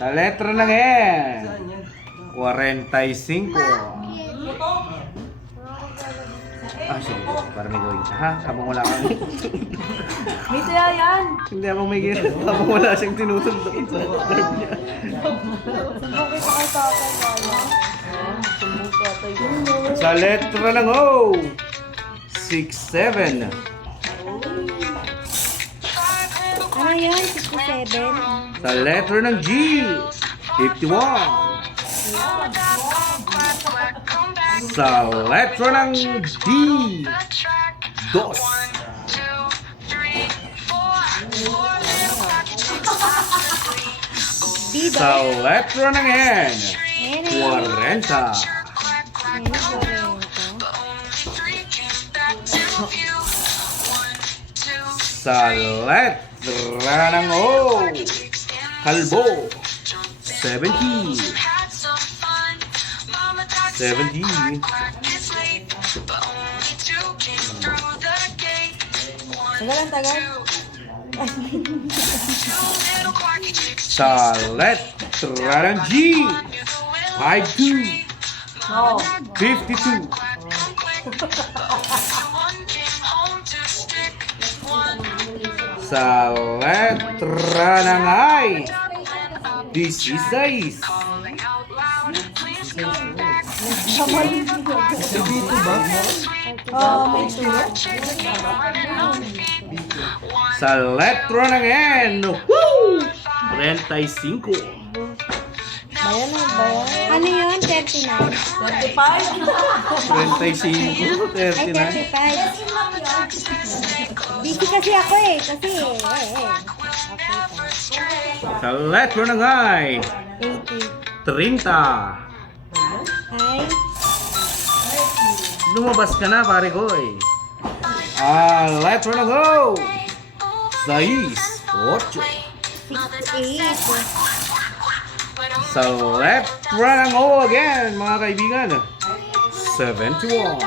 Sa letra ng N. 45. Sige. Para may gawin siya. Ha? Habang wala kang... May kaya yan. Hindi habang may gawin. Habang wala siyang tinutundok sa card niya. Sumbong kita kay tatay, Lala. Sumbong tatay yan. Sa letra ng O. 67. Ano yun? 67? Sa letra ng G. 51. Sa letra ng D. 2. Sa letra ng N. 40. Sa letra ng O. Kalbo. 70. 70. Tagal. Sa letra ng G. 52. No. 52. Sa letra ng I. 16. May sulat. Sa letra ng N. Woo! 35. Bayan na, bayan. Ano yun? 39? 35. 35. Ay, 39. 35. Busy kasi ako eh. Kasi Sa letra ng I. 80. 30. Ay, Lumabas ka na, pare ko eh. Letra ng O. 6. 8. 68. Sa letra ng O again, mga kaibigan. 71.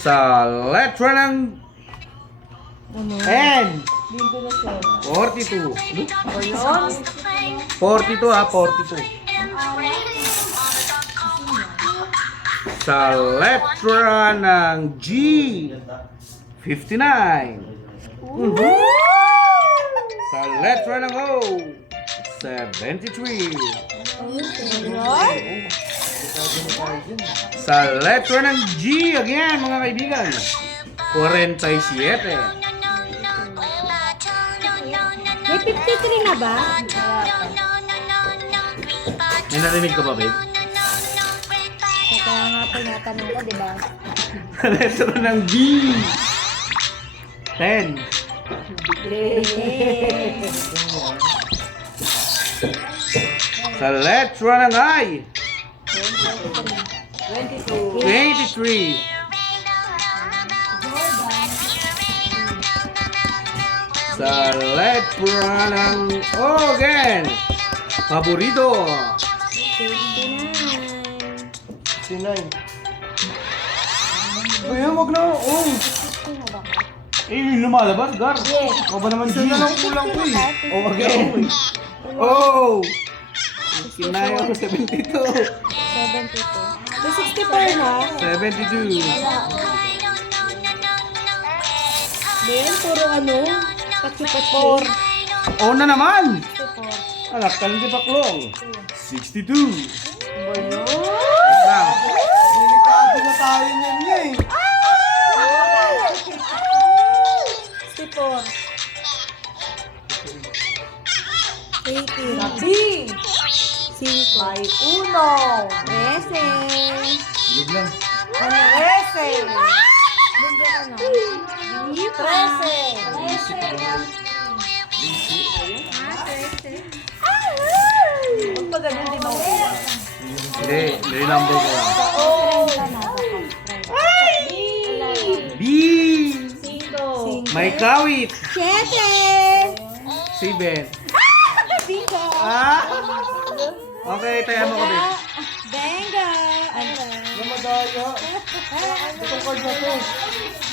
Sa letra ng N. Lindo na siya. 42. O yun? 42 ha, 42. Sa letra ng G. 59. Sa letra ng O. 73. Sa letra ng G again, mga kaibigan. 47. May 53 na ba? May narinig ka ba, babe? Kaya nga tinatanong ko, di ba? Sa letra ng B. 10. Sa letra ng I. 22. 23. Sa letra ng O again. Paborito. 69. 69. Ayun, wag na. Oh. Eh, lumalabas, Gar. O ba naman G? Lang kulang ko eh. Oh, again. Oh. Kinayo ko 72. 72. May 64 na. 72. Ben, puro ano? Patsipot. Oh na naman. 64. Anak, kalindi paklong. 62. Lang. Delikado na tayo niyan niya eh. 64. 80. B. 5. May uno. 13. Bilog lang. Ano? 13. Bunda ano? 13. Huwag pa ganun din ako. Hindi number ko lang. B. May kawit. 7. 7. Bingo. Ah? Okay, tayo mo ko, babe. Benga. Ano ba? Namadaya. Itong card na to.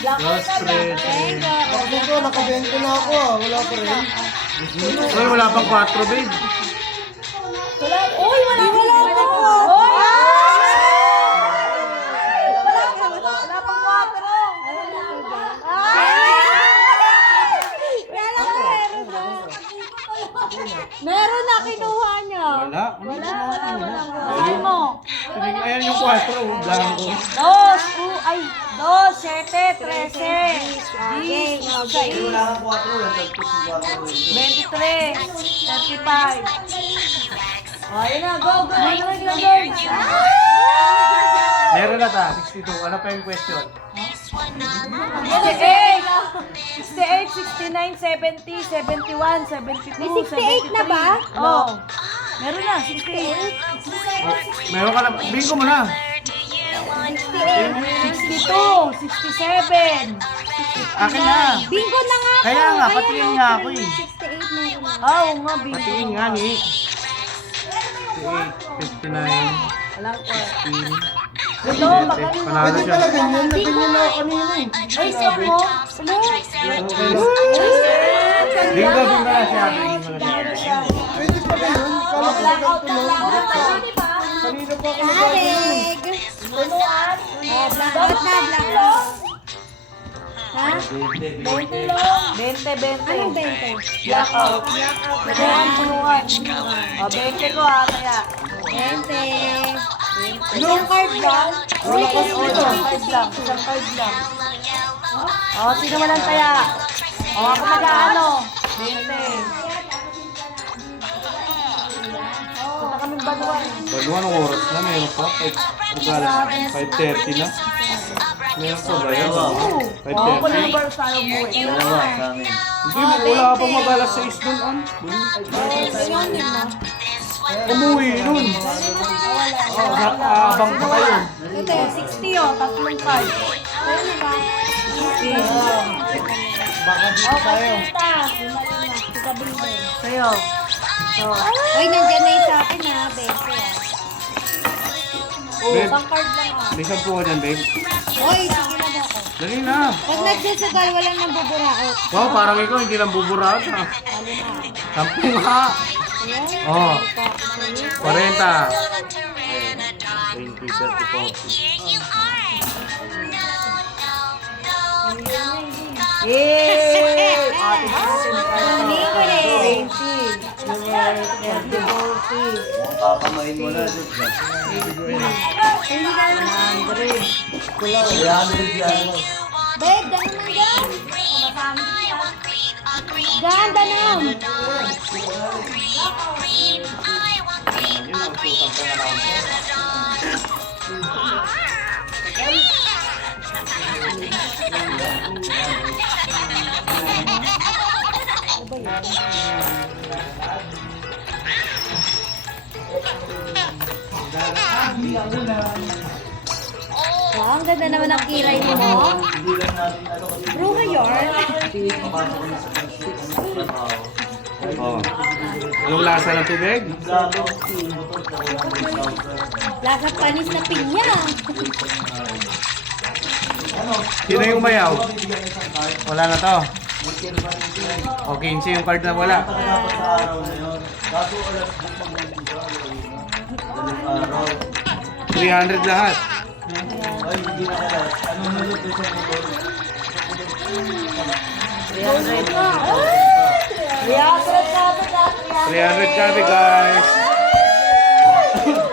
Last present. Benga. Ako to, nakabento na ako ah. Wala pa rin. Uy, wala pang 4, babe. Wala. Uy, wala pa. Wala pang 4. Meron na kinuha niya. Wala. Sabi mo. Ayan yung 4, blanco. 2, 7, 13, 14, Wala kang 4. Wala kang 23, 35. Ayun na, go, go. Girls. Meron na ta, 62. Ano pa yung question? 68, 69, 70, 71, 72, May 68 na ba? Oo. Meron na, 68. Meron ka na. Bingo mo na. 62, 67. Akin na. Bingo na nga ako. Kaya nga, Ayan, patingin oh, nga ako eh. 68 meron na. Oo nga, bingo. Patingin nga ni. 58, 59, Walang ko. 15. Ito, magaling. Panalo Pwede siya. pala ganyan. Naganyan na ako kanina eh. Ay, siya mo. Hello? Bingo, bingo na siya. Bingo na siya. Pwede pala yun. Kala ko Blackout ganito na lang. blackout. Kanina pa ako nagagawin. Tarig. Punuan. Blackout na, blackout. Ha? 20, 20. Anong 20? Blackout. Punuan, punuan. O, 20 ko ha, kaya. 20. Isang card lang. Wala ko isang card lang. Isang card lang. O, sino man ang taya? O, ako mag-ano? 20. Punta kaming baluan. Bago anong oras na? Meron pa? 5:30 na? Meron pa ba yan? Oo, kung ano 5:30? ba tayo mo eh. Hindi mo, wala ka pang mag-alas 6 dun, an? Umuwi nun. Abang pa kayo. Ito, 60 o, tatlong card. Ano na ba? Baka dito tayo. Sa'yo. So, Uy, nandiyan na yung sa akin ha, 20 ah. Babe, Isang card lang ah. may 10 ka dyan, babe. Uy, sige lang ako. Dali na. Pag nagsusugal, walang nang buburaot. Wow, parang ikaw, hindi lang buburaot ha. Ano na? 10 ha. Ayan. Oh, 40. 20, 30, 40. eh! Ate natin. Hindi ko rin. 20. 30, 40. Kakamain mo na. 100. Babe, dahan na dyan. Dahan, dahan. Wow, ang ganda naman ang kilay mo. Bruha yarn. Oh. Anong lasa ng tubig? Lasa panis na pinya. Sino yung umayaw? Wala na to. O, 15 yung card na wala. 300 lahat. Yeah, 300 kami, guys. 300.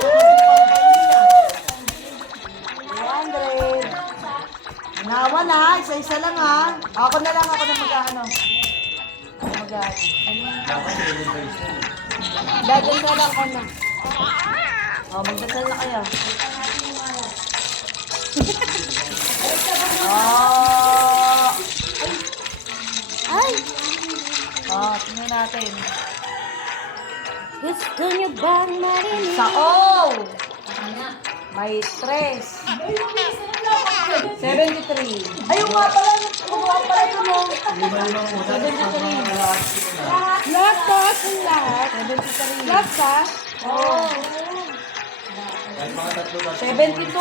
Nawa na, isa-isa lang ha. Ako na lang ako na mag-ano. Dadasal ako na. Oh, magdasal na kayo. Oh! Ay! Oh, tingnan natin. Gusto niyo bang marinig? Sa O! May 3. 73. Ayun nga pala, kumuha pala ito mo. 73. Lahat ba? Kung lahat? 73. Lahat ba? Oh. 72.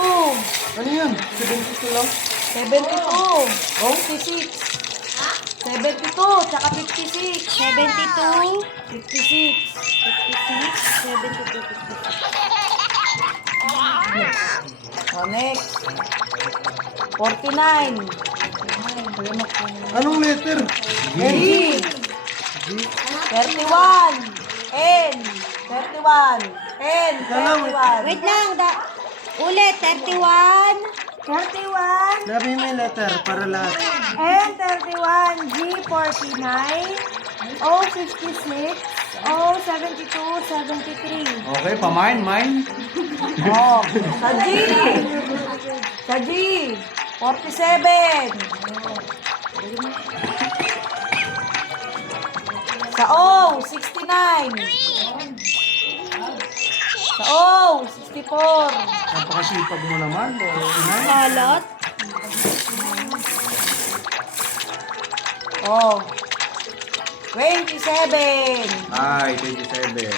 Ano yun? 72 lang? 72. 56. 72, tsaka 56. 72, 56. 56, 72, 56. O, next. 49. Anong letter? 30. 31. N. 31. N. 31. Wait lang, ulit, 31. 31. Sabi mo yung letter para lahat. N. 31. G. 49. O. 56. O. 72. 73. Okay, mine. Oh, sa G. Sa G. 47. Sa O, 69. Sa O, 64. Napakasipag mo naman. Balot. Oh, 27. Ay, 27.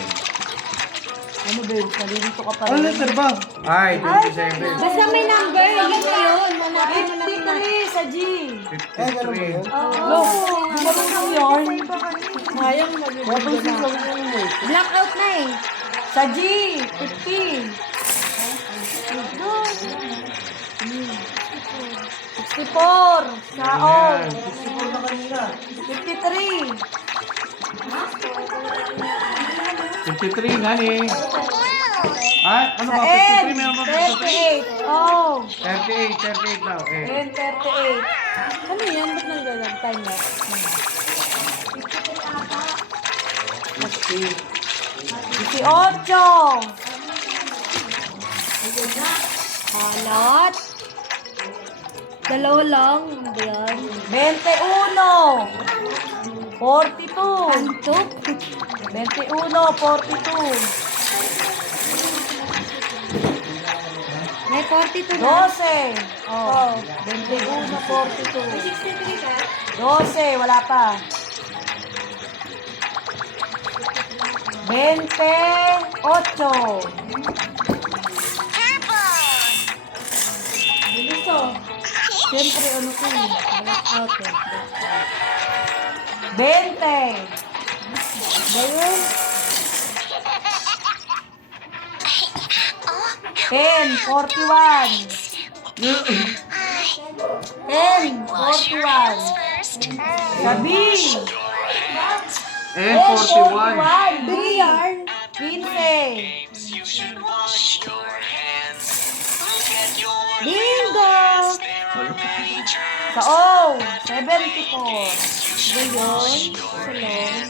Ano ba yun? Nalilito ka pa Anong rin. letter ba? Ay, 27. Basta may number, yun na yun. Hanapin mo lang na. 53 sa G. Ganun ba yun? Look, marunong yarn. Sayang na yun. Dapat yung sabi ko yun eh. Blackout na eh. Sa G, 50. 64. Sa O, 53. 53 nga ni. Ay, ano Sa ba? N, 53 meron ba? 38. Oh, 38 na. Okay. N, 38. Ano yan? Ba't nang time na? 18. Balot. Dalawa lang. Ano ba yan? 21. 42. Antok. 21, 42. May 42 na. 12. Oh, 21, 42. 12, wala pa. 28. Bilis oh. Siyempre, ano ko yun? Blackout eh. 20. Ganun. 10, 41. 10, 41. Sabi. And 41. 41. Yarn. 15. Bingo! Sa O, 74. Gayon. Salon.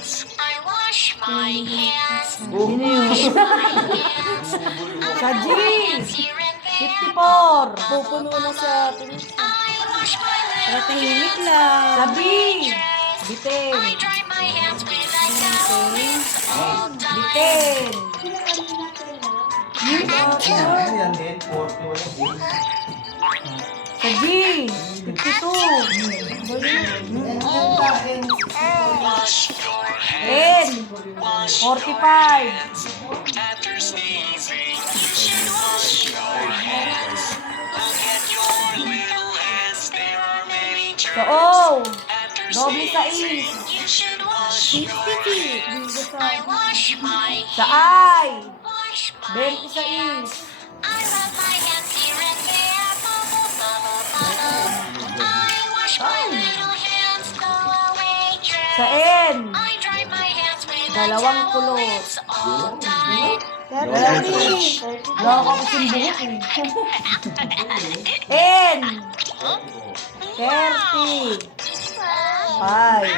Sa G, 54. Pupuno na sa tulis. Para tahimik lang. Sa B, bitin. Bitin. Yan din, 41. Sa G, 52. N, 45. Sa O, doble sa I. 50 feet. Bingo sa... Sa I, 20 sa I. Sa N, dalawang kulot. Wala ka kasing buhok eh. N, 30. 5.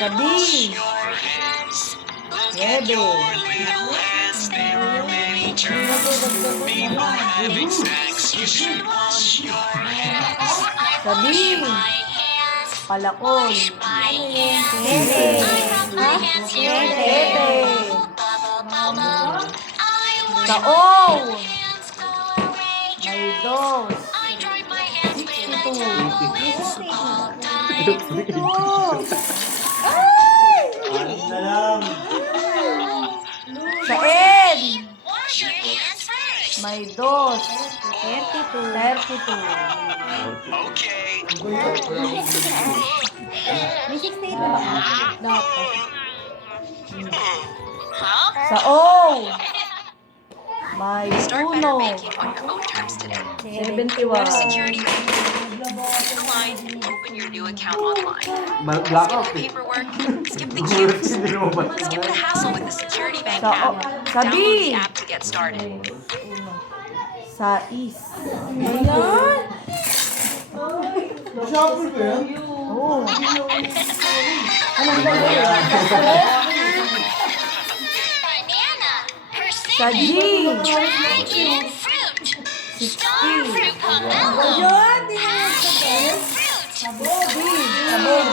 Sa B, 9. Sa B, palakol. 7. Ha? 7. Sa O, may 2. 62. Alis na lang. Sa N, Wash your hands first. may 2. 32. 32. May 68 na ba? Dapat. Sa O, may 1. On your own terms today. 71. Security. The line, open your new account online. Blackout eh. Paperwork, skip the queues. Hindi mo ba? Skip the hassle with the Security Bank Sa app. sa B, Download the app to get started. sa Is. Ayan. Shuffle ba yan? Oh. Anong ba yun? Banana. Sa G, Dragon fruit. Star 60. fruit pomelo. Ayun, Passion fruit. Sabog. Sabog.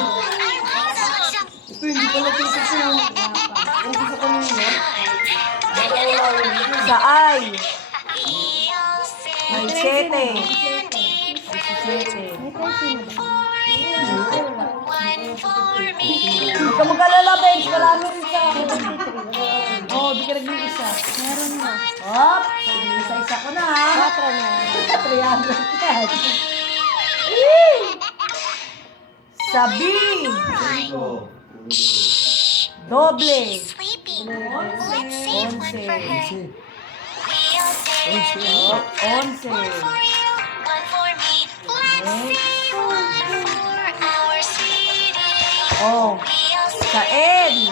Ito hindi pala tutok ko. Ang gusto ko nila. Sa I, may 7. 17. Huwag ka mag-alala, Benj. Marami rin sa akin. Oo, di ka nag-iisa. Meron na. Hop! Isa-isa ko na, ha? 4 na. 300 yan. Sa B, doble. Sleeping. Let's save one for her. Kasi. We'll save 11. one for you, one for me. Let's save one for our sweetie. Oh, We'll sa save N,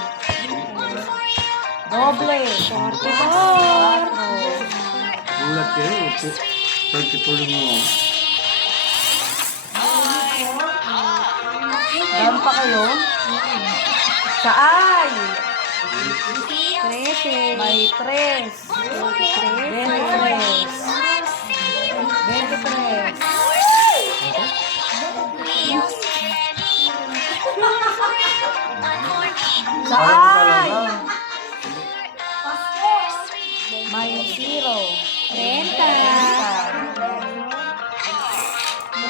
one for you, doble. 44. Gulat kayo. 34 mo. Saan pa kayo? Sa I, 13. may 3. 23. 23. Sa I, may 0. 30.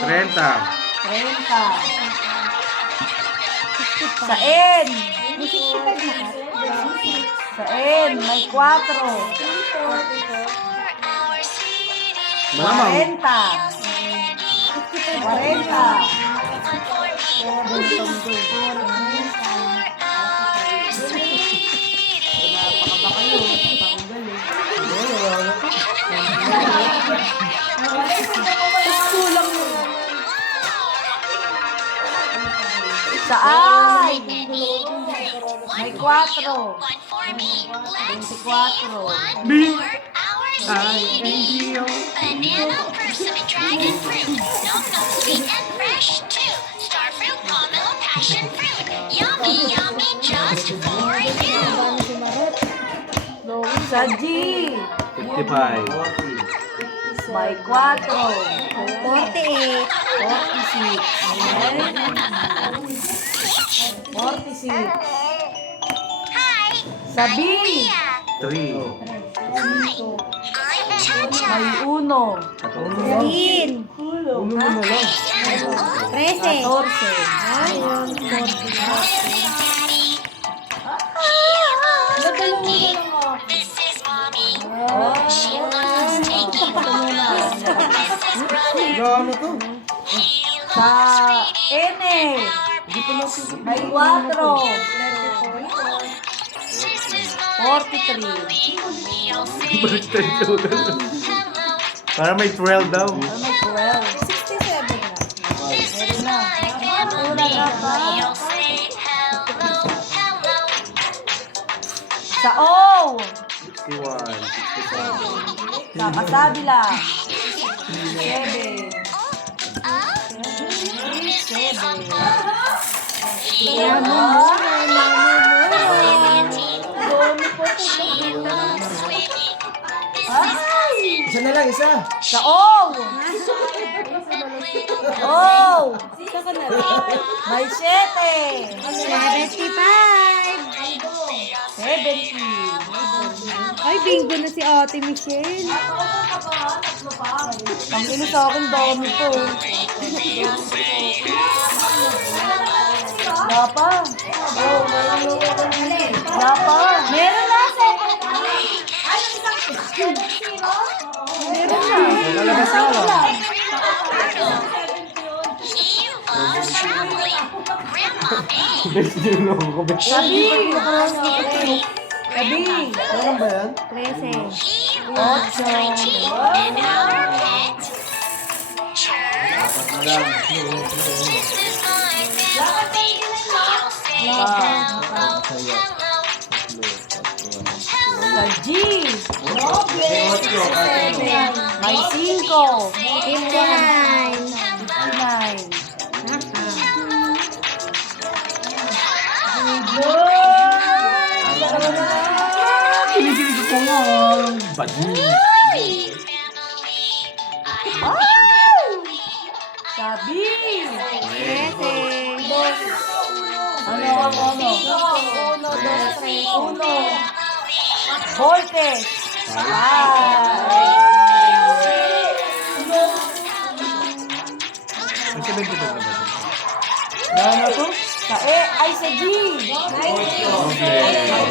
30. 30. Sa N, May 65 na ka? sa N, may 4. Malamang. 40. 40. Sa I, may 4. 24. Bing. Ay, Ay, banana, persimmon, dragon fruit. No, sweet and fresh too. Star fruit, pomelo, passion fruit. Yummy, yummy, just for you. Sa G, 55. may 4. 48. 46. 46. Hi, Sa B, 3. hi. I'm Cha-Cha. may 1. 15. Uno mo na lang. 13. 14. This is mommy. She loves taking photos. This is brother. Gano to? He Sa loves N, reading may 4. This is 43. We'll sing Balik tayo. hello. Para may 12 daw. Ano may 12? 67 na. This is Meron na. my Wala family. na pa. We'll say hello, hello. Sa O, 61. 67. sa kasabila. 7. 7. Isa na lang, isa. Sa O, O, may 7. 75. 70. Ay, bingo na si Ate Michelle. Ang ino sa akin, dami po. Wala pa. Wala pa. Meron na, meron na. Lalabas na wala. He loves traveling. Grandma A. Best yun lang ko. Best. Sabi. Sabi. Meron ba yan? 13. He loves hygiene and our pet. Chirp. This is my family. He'll say hello, hello. Sa G. May 5. 59. Kinisig ko nga. Badi. Sabi. Ano? 1, 2, 3, 1. Voltes. Ang 70 ba ba? Ano to? Sa E, ay sa G. May 5. Doble. May 5.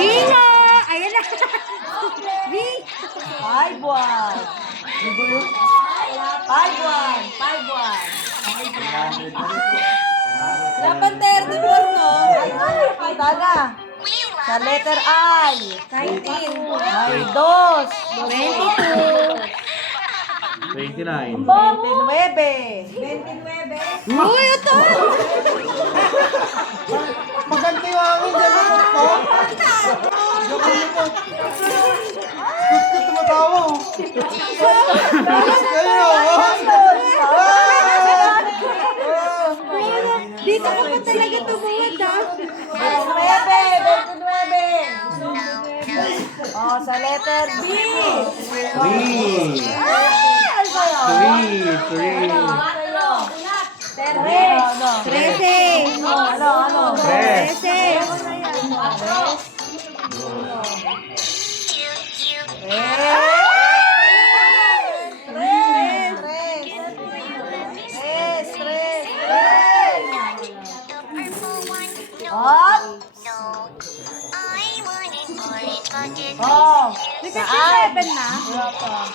Bingo! Ayan na. B. 5-1. 5-1. Dapat 34, no? Kita na. We Sa love letter I. 19. May 2. 29. 29. Uy, ito! Maganti yung hangin dyan. Ito. Gusto tumatawa. Dito ko pa talaga tumuwad, ha? 29. Oh, sa letter B. 3. Ay, sa'yo. 13. Ano? 13. Oh, Sa 7 na?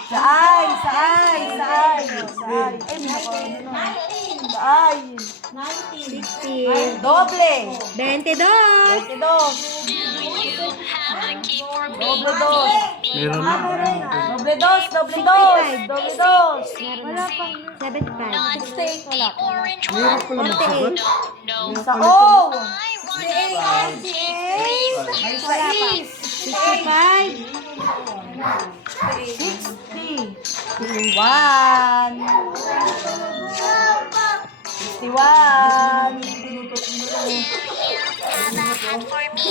sa ay. Ay, Sa ay. 16. Doble. 22. 22. have a cake for me. Doble dos. Meron na. Doble dos. Doble dos. Doble dos. Wala pang 75. Not the orange Meron one. pala magsagot. No, Sa O. I want Ay, sa is. 65. 60. 1. 61. that for me.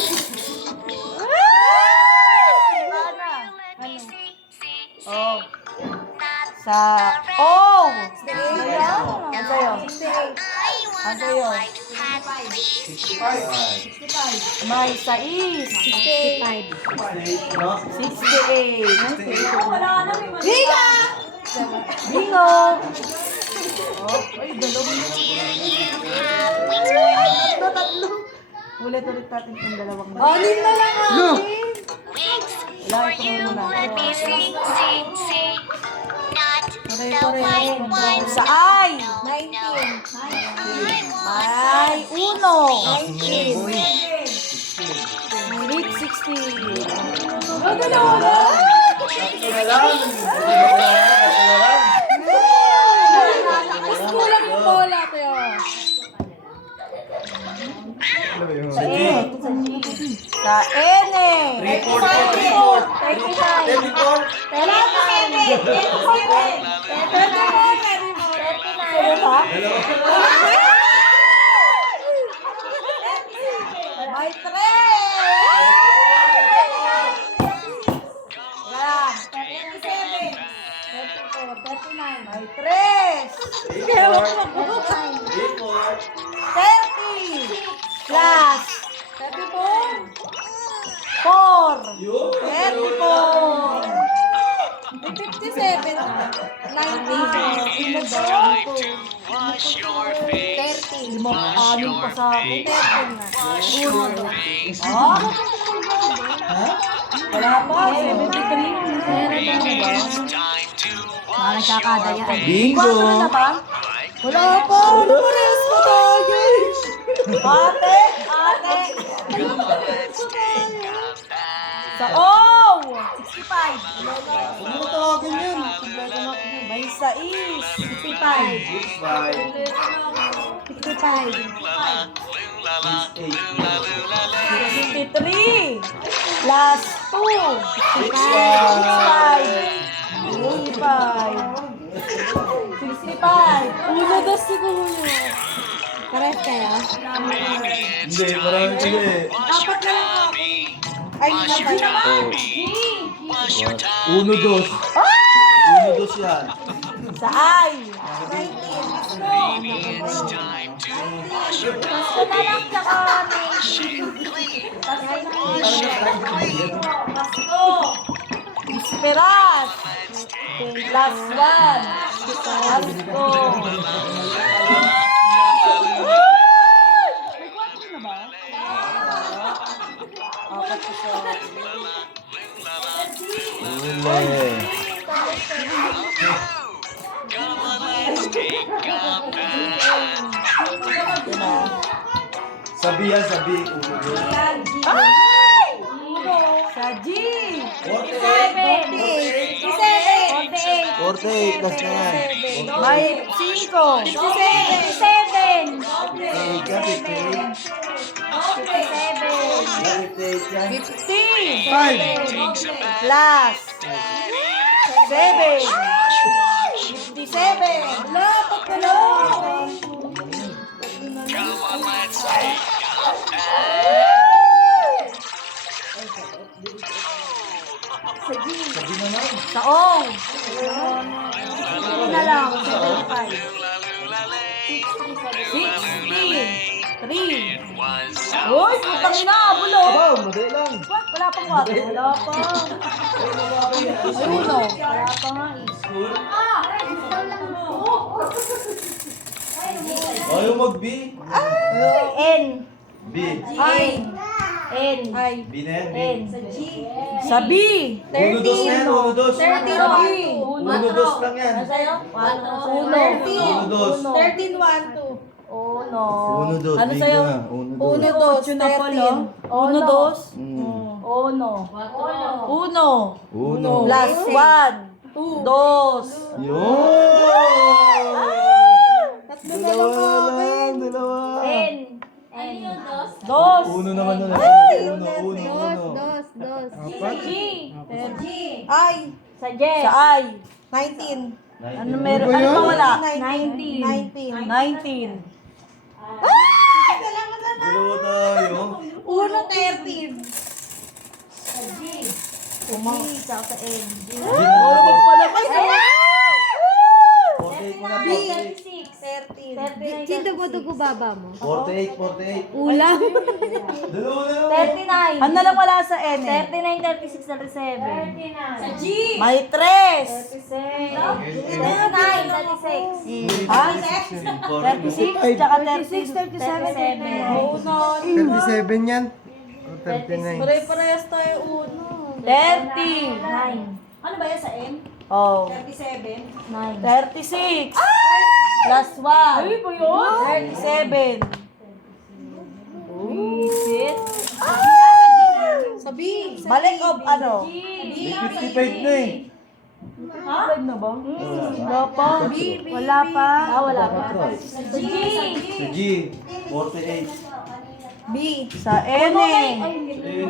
Let me see. Oh. That's Sa O. Ano yan? Ano sa'yo? I Ano sa'yo? had please. May sa is. 65. 68. Bingo! Bingo! Oh, ay, dalawang. Do you have wings for me? Tatlo. Ulit-ulit natin yung dalawang. Anin na lang Wings Wala, for ito you. muna. Let me sing. Not the Pare-pare. white one. Sa I. No, May I want 1. Read 60. Kulang yung bola, Teo. Sa E. Sa N. 39. May 3. May 3. 30. Plus 34. 4. 34. 27. 19. 30. Anim pa sa akin. 13 na. Ah? Ha? Wala pa. 73. Nagkakadaya. Bingo! Ano na ba? Wala pa. Ano parehas pa tayo? Ate! Ate! Sa oh! 65. Huwag mo tawagin yan. May 6. 65. 55. 53. Plus 2. 65. 65. Uno, dos siguro. Parehas kaya? Hindi, marami sila eh. Apat na lang ako. Ay, naman. Uno, dos. Ay! Uno, dos yan. Sa I. 19. Gusto na lang tsaka Esperas. Plus 1. Asko. May 4 na ba? Apat pa siya. Sabi yan, sabi. Uno, dos. Ay! Sa G. 48. 48. 48, tas na yan. May 5. 57. 58 yan. 50. 5. Plus 7. 57. Wala, tatlo. Sabi naman. Sa O. Ito na lang. 75. 60. 3. Uy, putang ina, bulo. Wow, madali lang. What? Wala pang 4. Wala pa. Ayuno. Wala pa nga eh. Ayaw mag-B. N. B. I. N. B na yan, B. N. Sa B. Uno, dos na yan, uno, dos. 30. Uno, dos lang yan. Sa'yo? Uno. Uno, dos. 13, 1, 2. Uno. Uno, dos. Ano Bingo sa'yo? na. Uno, dos. Uno, dos, Yun na pala. 13. Uno, dos. Mm. Uno. Uno. Plus 1. 2. Yun! Tatlo na Dalawa lang ako. lang, dalawa. N. Dos. Uno naman nun. Uno. Dos. Sa G. Ay, Sa J. Sa I. 19. Ano meron? Ano pa wala? 19. 19. Dalawa tayo. Uno, 13. Sa N. Ginawa Pala kayo. 48 mo na, 13. Dugo baba mo. 48. 48. Ulam. Dalawa na lang. 39. Ano na lang wala sa N eh? 39, 36, 37. Sa G. May 3. 36. 39, 36. Ha? 36, tsaka 36, 37. Uno. 37 yan. O, 39. Pare-parehas tayo uno. 30. 9. Ano ba yan sa M? Oh. 37. 9. 36. Plus 1. Ay, ba yun? 37. Visit. Sabi. Balik of ano? May 55 na eh. Ha? Na ba? Wala pa. Wala pa. Ah, wala pa. Sa G. Sa G. 48. B. Sa N eh.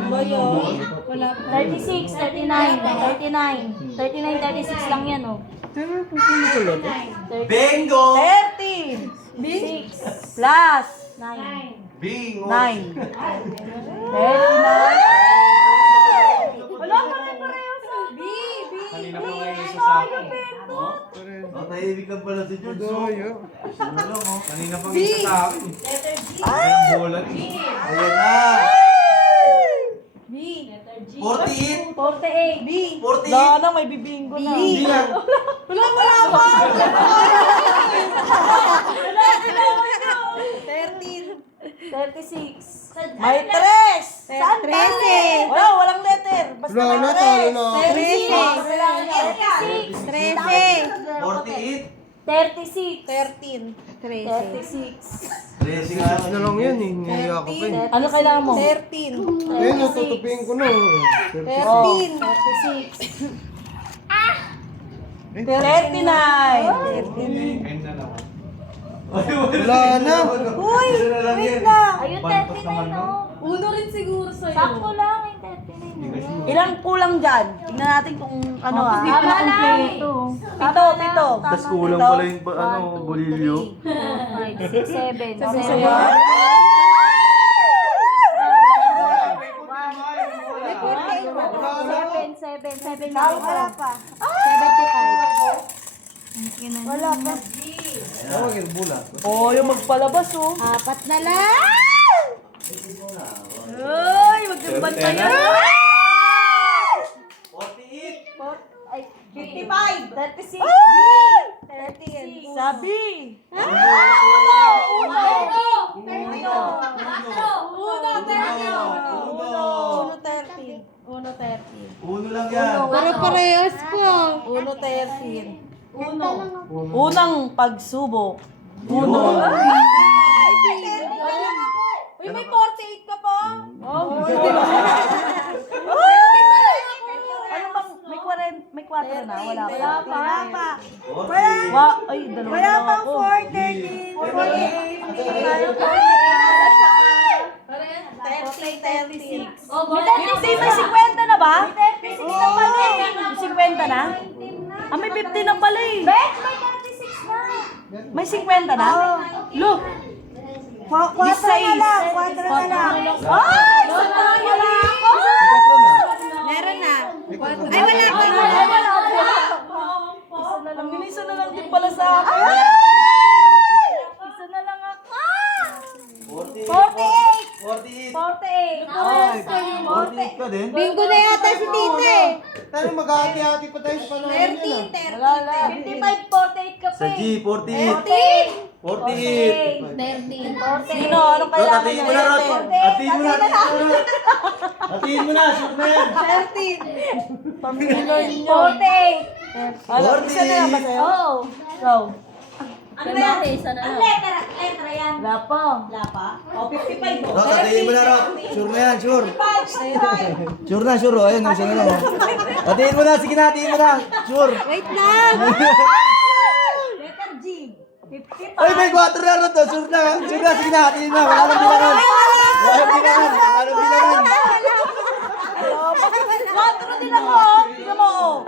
Ba yun? Wala pa. 36, 39, 39. 39, 36 lang yan oh. Bingo! 30. 6 plus 9. Bingo! 9. 39. Wala pa rin pareho sa B. Kanina pa kayo isa sa akin. Tahimik lang pala si George. Doyo. Kanina pa isa sa akin. Ay! Ang bola. Ayan na! B. 48. 48. B. 48. Wala na, may bibinggo na. Hindi lang. Wala pa. 36. May 3. Saan 13? Wala, walang letter. Basta Wala na, may talo 3. na. 36. 36. 13 nga. Ano lang yun eh, ngayon ako pa eh. Ano kailangan mo? Ayun, natutupiin ko na. 36. 39. Wala na. Uy, wait lang. Ayun, Bantos naman, 39 no? no? Uno rin siguro sa'yo. Sakto lang yung 39. Ilang kulang dyan? Tingnan natin kung ano ah. Hindi pa Kompleto. Pito. Tapos kulang pala yung bolilyo. 5, 6, 7. 7 na. Wala pa. 75. Wala pa. Oh, yung magpalabas oh. 4 na lang. Ay, magkambanta yan. 48. Ay, 55. 36. 30. Sabi. Uno lang yan. Para parehas po. 1.13. Unang pagsubok. Uno. Uy, may 48 ka pa. Ano bang, may 4 na? Wala pa. Ay, dalawa wala na ako. 36. May 50 na ba? May 50 na pala eh. May 50 na? Ah, may 50 na pala eh. Bet, may 36 na. May 50 na? Look. 4 na lang. 4 na lang. Ay! Wala ako! Meron na. Ay, wala pa. Ang isa na lang din pala sa akin. Isa na lang ako. 48. 48. 48 ka din? Bingo na yata si Tita eh. Tayo mag-hati-hati pa tayo sa panahon yun ah. Wala lang. 55, 48 ka pa Sa G, eh. 48. 48. Sino? Anong kailangan Hatiin niya? mo na, Rod. Hatiin mo na. Hatiin mo na. Shoot na yan. 48. Ano, 40. isa na lang ba sa'yo? Oo. Ikaw. Ano ba? Isa na lang. Letra yan. Wala pa. O, 55 Rod, hatiin mo na, Rod. Sure na yan, sure. Sure na, sure. Ayun, isa na lang. Hatiin mo na. Sige na, hatiin mo na. Sure. Wait lang. Letter G. 55. Ay, may 4 na, Rod. Sure na. Sure na, sige na, hatiin na. Wala nang bilangan. Wala nang bilangan. Wala nang bilangan. 4 din ako. Tingnan mo.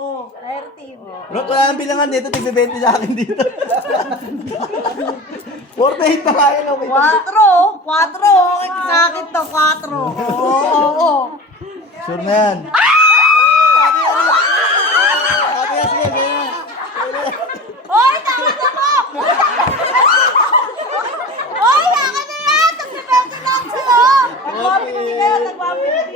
Oh, 13. Rod, wala nang bilangan dito. Tigbe-20 sa akin dito. 48 na kaya na. 4. 4. Sa akin to, 4. Oo. Sure na yan. Hatiin na, sige, sige na. Hoy, tama na mo! Hoy, akin na yan! Tag-20 lang sa'yo! Tag-150 kayo, tag-150.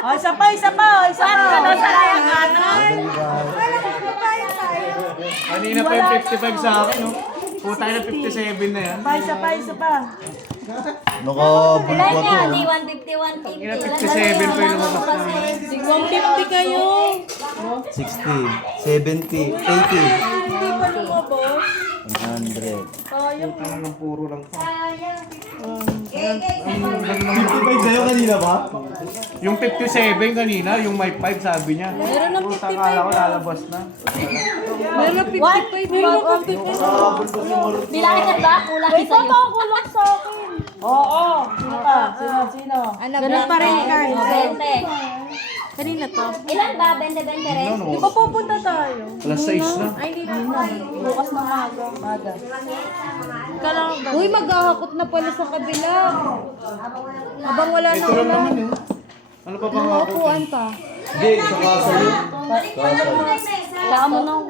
Oh, isa pa. Isa pa. Sa kaya kanan. Kanina pa yung 55 sa akin, no? Puta na 57 na yan. Isa pa. Nakabulok ko to. 150, 150. Kanina 57 pa yung lumabas na. 150 kayo. 60, 70, 80, Hindi pa lumabas. 100. Puta na ng puro lang. 55 sa'yo kanina ba? Yung 57 kanina, yung may 5 sabi niya. Meron ng Puta, akala ko lalabas na. Meron ng 55. Meron ng 55. Bilangin ba? Kulang isa yun. Ito ba kulang sa akin? Oo. Sino pa? Sino? Ganun pa rin card. 20. Kanina to. Ilan ba? 20 rin? Ano, no? Di ba pupunta tayo? Alas 6 na. Ay, hindi na. Bukas na maga. Uy, maghahakot na pala sa kabila. Habang wala na Ito lang ulan. naman eh. Ano pa bang ako? Upuan pa. Hindi, sa kasa yun. Kaya mo na ako.